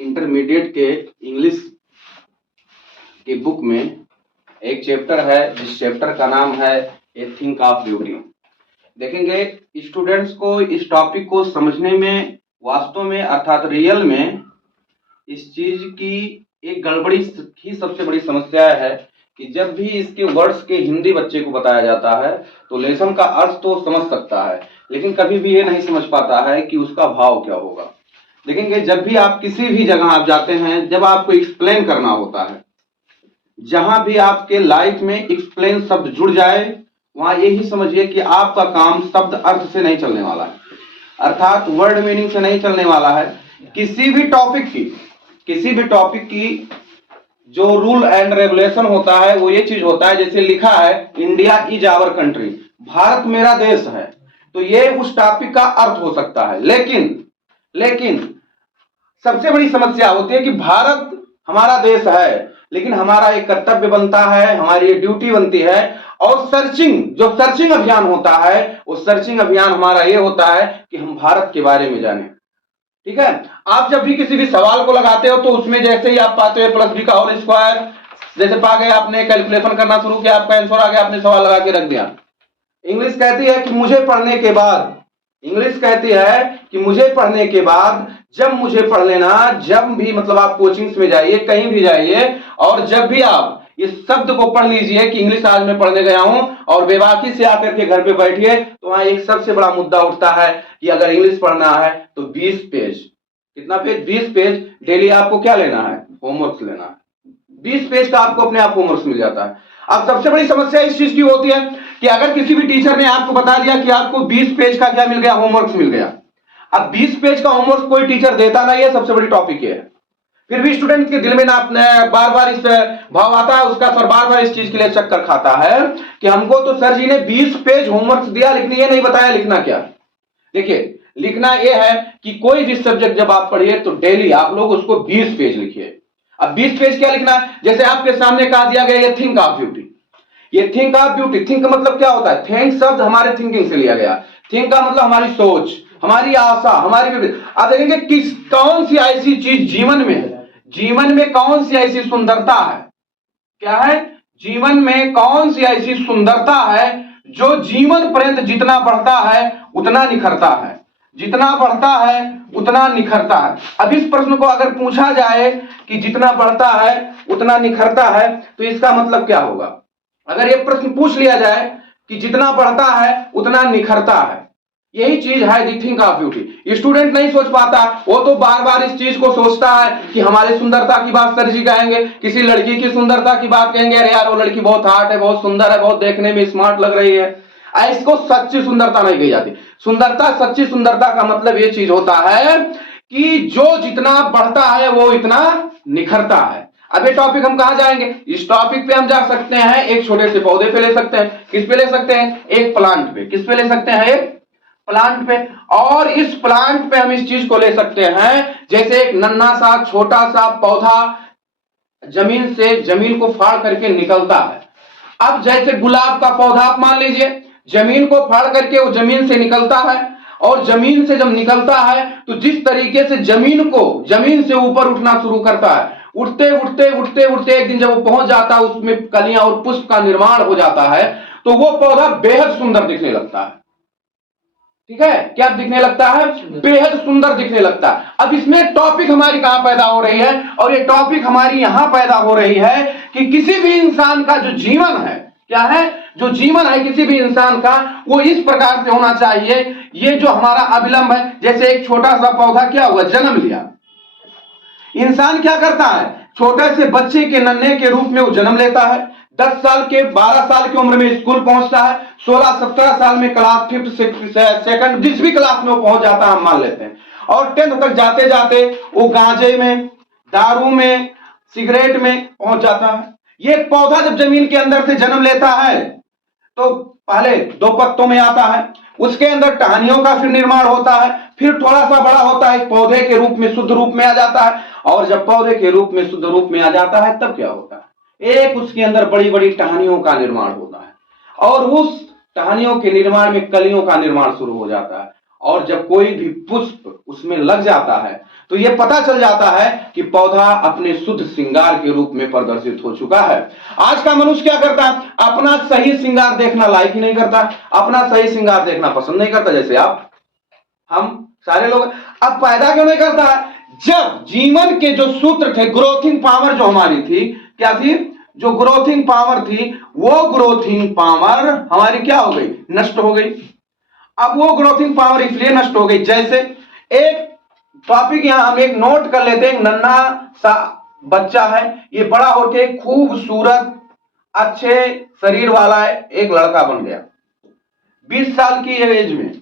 Intermediate के English के book में एक चैप्टर है जिस चैप्टर का नाम है ए थिंक ऑफ ब्यूटी। देखेंगे स्टूडेंट्स को इस टॉपिक को समझने में वास्तव में अर्थात रियल में इस चीज की एक गड़बड़ी ही सबसे बड़ी समस्या है कि जब भी इसके वर्ड्स के हिंदी बच्चे को बताया जाता है तो लेसन का अर्थ तो समझ सकता है, लेकिन कभी भी ये नहीं समझ पाता है कि उसका भाव क्या होगा। देखेंगे जब भी आप किसी भी जगह आप जाते हैं, जब आपको एक्सप्लेन करना होता है, जहां भी आपके लाइफ में एक्सप्लेन शब्द जुड़ जाए वहां यही समझिए कि आपका काम शब्द अर्थ से नहीं चलने वाला है, अर्थात वर्ड मीनिंग से नहीं चलने वाला है। किसी भी टॉपिक की जो रूल एंड रेगुलेशन होता है वो ये चीज होता है, जैसे लिखा है India is our country, Bharat मेरा देश है, तो ये उस टॉपिक का अर्थ हो सकता है। लेकिन सबसे बड़ी समस्या होती है कि भारत हमारा देश है, लेकिन हमारा एक कर्तव्य बनता है, हमारी एक ड्यूटी बनती है, और सर्चिंग अभियान होता है, वो सर्चिंग अभियान हमारा ये होता है कि हम भारत के बारे में जानें। ठीक है, आप जब भी किसी भी सवाल को लगाते हो तो उसमें जैसे ही आप पाते हो प्लस बी का होल स्क्वायर, जैसे पा गए, आपने कैलकुलेशन करना शुरू किया, आपका आंसर आ गया, आपने सवाल लगा के रख दिया। इंग्लिश कहती है कि मुझे पढ़ने के बाद जब मुझे पढ़ लेना, जब भी मतलब आप कोचिंग्स में जाइए, कहीं भी जाइए, और जब भी आप इस शब्द को पढ़ लीजिए कि इंग्लिश आज मैं पढ़ने गया हूं, और बेबाकी से आकर के घर पे बैठिए, तो वहां एक सबसे बड़ा मुद्दा उठता है कि अगर इंग्लिश पढ़ना है तो 20 पेज, कितना पेज? 20 पेज डेली आपको क्या लेना है? होमवर्क लेना है। 20 पेज का आपको अपने आप होमवर्क मिल जाता है। अब सबसे बड़ी समस्या इस चीज की होती है कि अगर किसी भी टीचर ने आपको बता दिया कि आपको 20 पेज का क्या मिल गया? होमवर्क मिल गया। अब 20 पेज का होमवर्क कोई टीचर देता नहीं है, सबसे बड़ी टॉपिक ये है। फिर भी स्टूडेंट के दिल में ना बार बार इस भाव आता है, उसका सर बार बार इस चीज के लिए चक्कर खाता है कि हमको तो सर जी ने 20 पेज होमवर्क दिया, लेकिन ये नहीं बताया लिखना क्या। देखिए, लिखना यह है कि कोई भी सब्जेक्ट जब आप पढ़िए तो डेली आप लोग उसको 20 पेज लिखिए। अब 20 पेज क्या लिखना है? जैसे आपके सामने कहा दिया गया ये थिंक ऑफ ब्यूटी, ये थिंक ऑफ ब्यूटी। थिंक का मतलब क्या होता है? थिंक शब्द हमारे थिंकिंग से लिया गया। थिंक का मतलब हमारी सोच, हमारी आशा, हमारी। आप देखेंगे किस कौन सी ऐसी चीज जीवन में कौन सी ऐसी सुंदरता है? क्या है? जीवन में कौन सी ऐसी सुंदरता है जो जीवन पर्यंत जितना बढ़ता है उतना निखरता है, जितना बढ़ता है उतना निखरता है। अब इस प्रश्न को अगर पूछा जाए कि जितना बढ़ता है उतना निखरता है, तो इसका मतलब क्या होगा? अगर ये प्रश्न पूछ लिया जाए कि जितना बढ़ता है उतना निखरता है, यही चीज है दी थिंक ऑफ ब्यूटी। स्टूडेंट नहीं सोच पाता, वो तो बार बार इस चीज को सोचता है कि हमारी सुंदरता की बात सर जी कहेंगे, किसी लड़की की सुंदरता की बात कहेंगे, अरे यार वो लड़की बहुत हॉट है, बहुत सुंदर है, बहुत देखने में स्मार्ट लग रही है। इसको सच्ची सुंदरता नहीं कही जाती। सच्ची सुंदरता का मतलब ये चीज होता है कि जो जितना बढ़ता है वो इतना निखरता है। अब ये टॉपिक हम कहां जाएंगे? इस टॉपिक पे हम जा सकते हैं एक छोटे से पौधे पे ले सकते हैं। किस पे ले सकते हैं? एक प्लांट पे। किस पे ले सकते हैं? एक प्लांट पे। और इस प्लांट पे हम इस चीज को ले सकते हैं, जैसे एक नन्हा सा छोटा सा पौधा जमीन को फाड़ करके निकलता है। अब जैसे गुलाब का पौधा आप मान लीजिए, जमीन को फाड़ करके वो जमीन से निकलता है, और जमीन से जब निकलता है तो जिस तरीके से जमीन से ऊपर उठना शुरू करता है, उठते उठते एक दिन जब वो पहुंच जाता है, उसमें कलियां और पुष्प का निर्माण हो जाता है, तो वो पौधा बेहद सुंदर दिखने लगता है। ठीक है, क्या दिखने लगता है? बेहद सुंदर दिखने लगता है। अब इसमें टॉपिक हमारी कहां पैदा हो रही है? और ये टॉपिक हमारी यहां पैदा हो रही है कि किसी भी इंसान का जो जीवन है, क्या है? जो जीवन है किसी भी इंसान का, वो इस प्रकार से होना चाहिए। ये जो हमारा अविलंब है, जैसे एक छोटा सा पौधा क्या हुआ? जन्म लिया। इंसान क्या करता है? छोटे से बच्चे के नन्हे के रूप में वो जन्म लेता है, 10 साल के 12 साल की उम्र में स्कूल पहुंचता है, 16-17 साल में क्लास 5th सेकंड जिस भी क्लास में वो पहुंच जाता है हम मान लेते हैं, और 10th तक जाते जाते वो गांजे में, दारू में, सिगरेट में पहुंच जाता है। ये पौधा जब जमीन के अंदर से जन्म लेता है तो पहले 2 पत्तों में आता है, उसके अंदर टहनियों का फिर निर्माण होता है, फिर थोड़ा सा बड़ा होता है, पौधे के रूप में शुद्ध रूप में आ जाता है, और जब पौधे के रूप में शुद्ध रूप में आ जाता है तब क्या होता है? एक उसके अंदर बड़ी बड़ी टहनियों का निर्माण होता है, और उस टहनियों के निर्माण में कलियों का निर्माण शुरू हो जाता है, और जब कोई भी पुष्प उसमें लग जाता है तो ये पता चल जाता है कि पौधा अपने शुद्ध श्रृंगार के रूप में प्रदर्शित हो चुका है। आज का मनुष्य क्या करता है, अपना सही श्रृंगार देखना लायक ही नहीं करता, अपना सही श्रृंगार देखना पसंद नहीं करता। जैसे आप, हम सारे लोग। अब पैदा क्यों नहीं करता है, जब जीवन के जो सूत्र थे, ग्रोथिंग पावर जो हमारी थी, क्या थी, जो ग्रोथिंग पावर थी, वो ग्रोथिंग पावर हमारी क्या हो गई, नष्ट हो गई। अब वो ग्रोथिंग पावर इसलिए नष्ट हो गई, जैसे एक टॉपिक यहां हम एक नोट कर लेते हैं, एक नन्हा सा बच्चा है, ये बड़ा होके खूबसूरत अच्छे शरीर वाला एक लड़का बन गया 20 साल की एज में।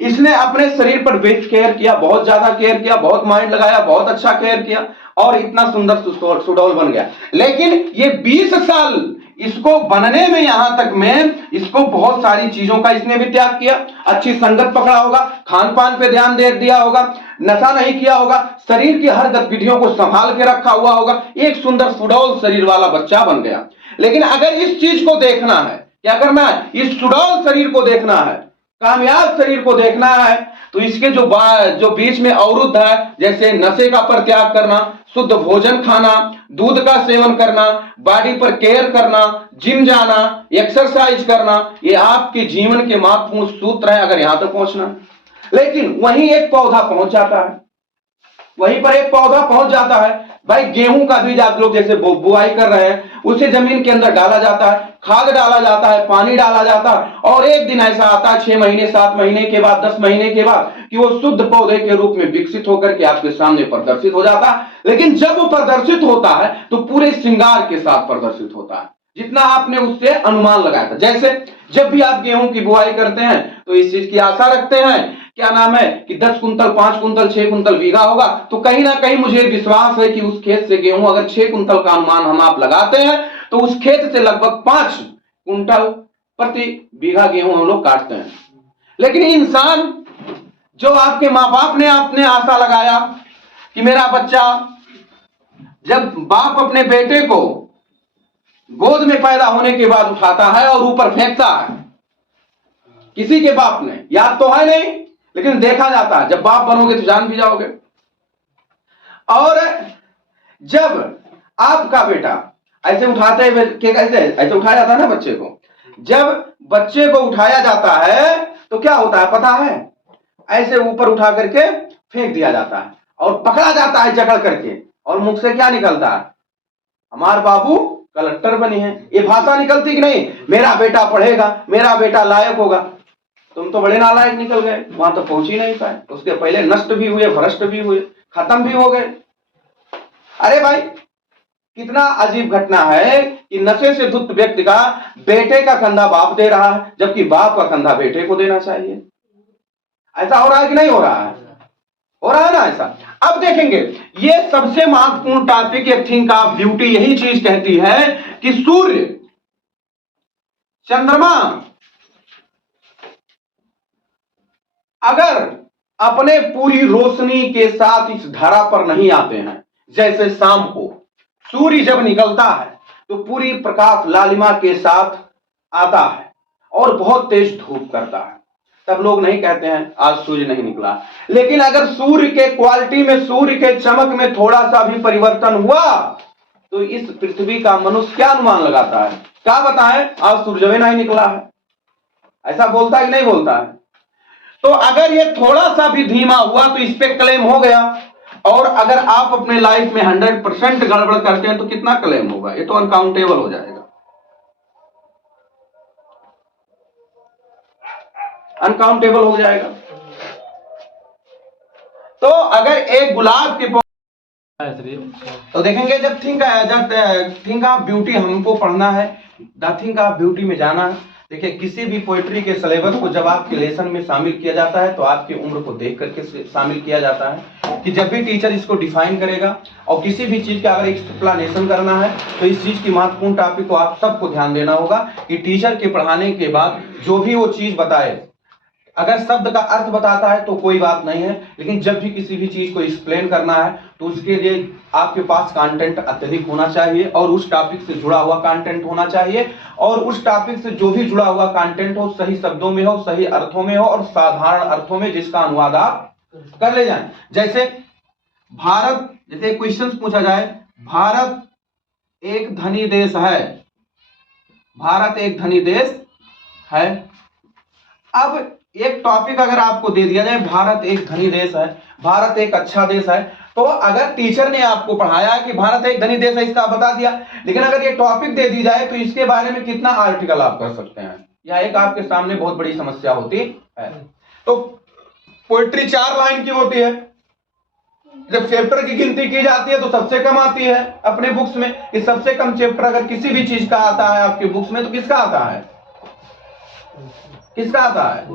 इसने अपने शरीर पर बेस्ट केयर किया, बहुत ज्यादा केयर किया, बहुत माइंड लगाया, बहुत अच्छा केयर किया और इतना सुंदर सुडौल बन गया। लेकिन ये 20 साल इसको बनने में, यहां तक में इसको बहुत सारी चीजों का इसने भी त्याग किया। अच्छी संगत पकड़ा होगा, खान पान पे ध्यान दे दिया होगा, नशा नहीं किया होगा, शरीर की हर गतिविधियों को संभाल के रखा हुआ होगा, एक सुंदर सुडौल शरीर वाला बच्चा बन गया। लेकिन अगर इस चीज को देखना है, क्या करना है, इस सुडौल शरीर को देखना है, कामयाब शरीर को देखना है, तो इसके जो बीच में अवरुद्ध है, जैसे नशे का परित्याग करना, शुद्ध भोजन खाना, दूध का सेवन करना, बॉडी पर केयर करना, जिम जाना, एक्सरसाइज करना, ये आपके जीवन के महत्वपूर्ण सूत्र है अगर यहां तक पहुंचना। लेकिन वहीं एक पौधा पहुंच जाता है, वहीं पर एक पौधा पहुंच जाता है। भाई गेहूं का बीज आप लोग जैसे बुआई कर रहे हैं, उसे जमीन के अंदर डाला जाता है, खाद डाला जाता है, पानी डाला जाता है, और एक दिन ऐसा आता है 6 महीने 7 महीने के बाद 10 महीने के बाद कि वो शुद्ध पौधे के रूप में विकसित होकर के आपके सामने प्रदर्शित हो जाता है। लेकिन जब वो प्रदर्शित होता है तो पूरे श्रृंगार के साथ प्रदर्शित होता है, जितना आपने उससे अनुमान लगाया था। जैसे जब भी आप गेहूं की बुआई करते हैं तो इस चीज की आशा रखते हैं, क्या नाम है, कि 10 कुंतल 5 कुंतल 6 कुंतल बीघा होगा, तो कहीं ना कहीं मुझे विश्वास है कि उस खेत से गेहूं अगर 6 कुंतल का अनुमान हम आप लगाते हैं तो उस खेत से लगभग 5 कुंतल प्रति बीघा गेहूं हम लोग काटते हैं। लेकिन इंसान, जो आपके मां बाप ने आपने आशा लगाया कि मेरा बच्चा, जब बाप अपने बेटे को गोद में पैदा होने के बाद उठाता है और ऊपर फेंकता है, किसी के बाप ने, याद तो है नहीं लेकिन देखा जाता है, जब बाप बनोगे तो जान भी जाओगे। और जब आपका बेटा ऐसे उठाते हुए, कैसे ऐसे उठाया जाता है ना बच्चे को, जब बच्चे को उठाया जाता है तो क्या होता है पता है, ऐसे ऊपर उठा करके फेंक दिया जाता है और पकड़ा जाता है जकड़ करके, और मुख से क्या निकलता है, हमारे बाबू कलेक्टर बने हैं। ये भाषा निकलती कि नहीं, मेरा बेटा पढ़ेगा, मेरा बेटा लायक होगा। तुम तो बड़े नालायक निकल गए, वहां तो पहुंच ही नहीं पाए, उसके पहले नष्ट भी हुए, भ्रष्ट भी हुए, खत्म भी हो गए। अरे भाई, कितना अजीब घटना है कि नशे से धुत व्यक्ति का बेटे का कंधा बाप दे रहा है, जबकि बाप का कंधा बेटे को देना चाहिए। ऐसा हो रहा है कि नहीं हो रहा है, हो रहा है ना ऐसा। अब देखेंगे, ये सबसे महत्वपूर्ण टॉपिक, ये थिंक ऑफ ब्यूटी यही चीज कहती है कि सूर्य, चंद्रमा अगर अपने पूरी रोशनी के साथ इस धरा पर नहीं आते हैं, जैसे शाम को सूर्य जब निकलता है तो पूरी प्रकाश लालिमा के साथ आता है और बहुत तेज धूप करता है, तब लोग नहीं कहते हैं आज सूर्य नहीं निकला। लेकिन अगर सूर्य के क्वालिटी में, सूर्य के चमक में थोड़ा सा भी परिवर्तन हुआ तो इस पृथ्वी का मनुष्य क्या अनुमान लगाता है, क्या बताएं, आज सूर्य नहीं निकला है, ऐसा बोलता है कि नहीं बोलता है। तो अगर ये थोड़ा सा भी धीमा हुआ तो इस पे क्लेम हो गया, और अगर आप अपने लाइफ में 100% गड़बड़ करते हैं तो कितना क्लेम होगा, ये तो अनकाउंटेबल हो जाएगा, अनकाउंटेबल हो जाएगा। तो अगर एक गुलाब के तो देखेंगे, जब थिंक ऑफ ब्यूटी हमको पढ़ना है, द थिंक ऑफ ब्यूटी में जाना है। देखिए, किसी भी पोएट्री के सिलेबस को जब आपके लेसन में शामिल किया जाता है तो आपकी उम्र को देख करके शामिल किया जाता है, कि जब भी टीचर इसको डिफाइन करेगा और किसी भी चीज का अगर एक्सप्लेनेशन करना है तो इस चीज की महत्वपूर्ण टॉपिक को आप सबको ध्यान देना होगा कि टीचर के पढ़ाने के बाद जो भी वो चीज बताए, अगर शब्द का अर्थ बताता है तो कोई बात नहीं है, लेकिन जब भी किसी भी चीज को एक्सप्लेन करना है तो उसके लिए आपके पास कंटेंट अत्यधिक होना चाहिए और उस टॉपिक से जुड़ा हुआ कंटेंट होना चाहिए, और उस टॉपिक से जो भी जुड़ा हुआ कंटेंट हो सही शब्दों में हो, सही अर्थों में हो और साधारण अर्थों में, जिसका अनुवाद आप कर ले जाए। जैसे भारत, जैसे क्वेश्चन पूछा जाए, भारत एक धनी देश है, भारत एक धनी देश है। अब एक टॉपिक अगर आपको दे दिया जाए, भारत एक धनी देश है, भारत एक अच्छा देश है, तो अगर टीचर ने आपको पढ़ाया कि भारत एक धनी देश है, इसका बता दिया, लेकिन अगर ये टॉपिक दे दी जाए तो इसके बारे में कितना आर्टिकल आप कर सकते हैं, यह एक आपके सामने बहुत बड़ी समस्या होती है। तो पोएट्री 4 लाइन की होती है। जब चैप्टर की गिनती की जाती है तो सबसे कम आती है अपने बुक्स में, कि सबसे कम चैप्टर अगर किसी भी चीज का आता है आपके बुक्स में तो किसका आता है, किसका आता है,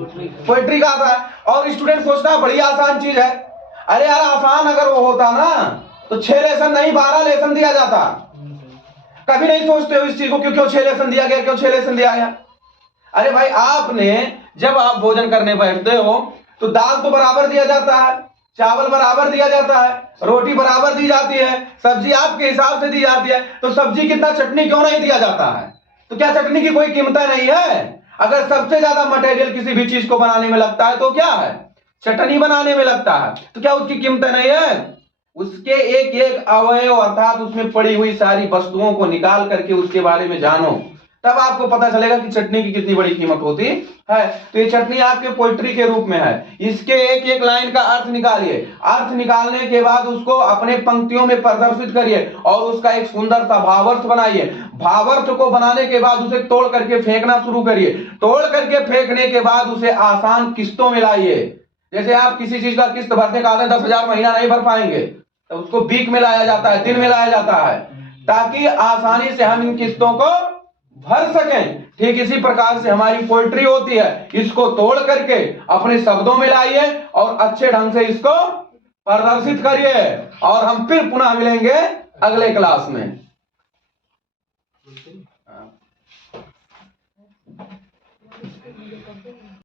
पोएट्री का आता है। और स्टूडेंट सोचता है बड़ी आसान चीज है, अरे यार आसान अगर वो होता ना तो 6 लेसन नहीं 12 लेसन दिया जाता। कभी नहीं सोचते हो इस चीज को, क्यों 6 लेसन दिया गया, क्यों 6 लेसन दिया गया। अरे भाई आपने जब आप भोजन करने बैठते हो तो दाल तो बराबर दिया जाता है, चावल बराबर दिया जाता है, रोटी बराबर दी जाती है, सब्जी आपके हिसाब से दी जाती है, तो सब्जी कितना चटनी क्यों नहीं दिया जाता है। तो क्या चटनी की कोई कीमत नहीं है। अगर सबसे ज्यादा मटेरियल किसी भी चीज को बनाने में लगता है तो क्या है, चटनी बनाने में लगता है, तो क्या उसकी कीमत नहीं है। उसके एक एक अवयव अर्थात उसमें पड़ी हुई सारी वस्तुओं को निकाल करके उसके बारे में जानो, तब आपको पता चलेगा कि चटनी की कितनी बड़ी कीमत होती है। तो ये चटनी आपके पोएट्री के रूप में है। इसके एक एक लाइन का अर्थ निकालिए, अर्थ निकालने के बाद उसको अपने पंक्तियों में प्रदर्शित करिए और उसका एक सुंदर सा भावार्थ बनाइए। भावार्थ को बनाने के बाद उसे तोड़ करके फेंकना शुरू करिए, तोड़ करके फेंकने के बाद उसे आसान किस्तों में लाइए। जैसे आप किसी चीज का किस्त भरने का 10,000 महीना नहीं भर पाएंगे तो उसको वीक में लाया जाता है, दिन में लाया जाता है, ताकि आसानी से हम इन किस्तों को भर सकें। ठीक इसी प्रकार से हमारी पोएट्री होती है, इसको तोड़ करके अपने शब्दों में लाइए और अच्छे ढंग से इसको प्रदर्शित करिए और हम फिर पुनः मिलेंगे अगले क्लास में।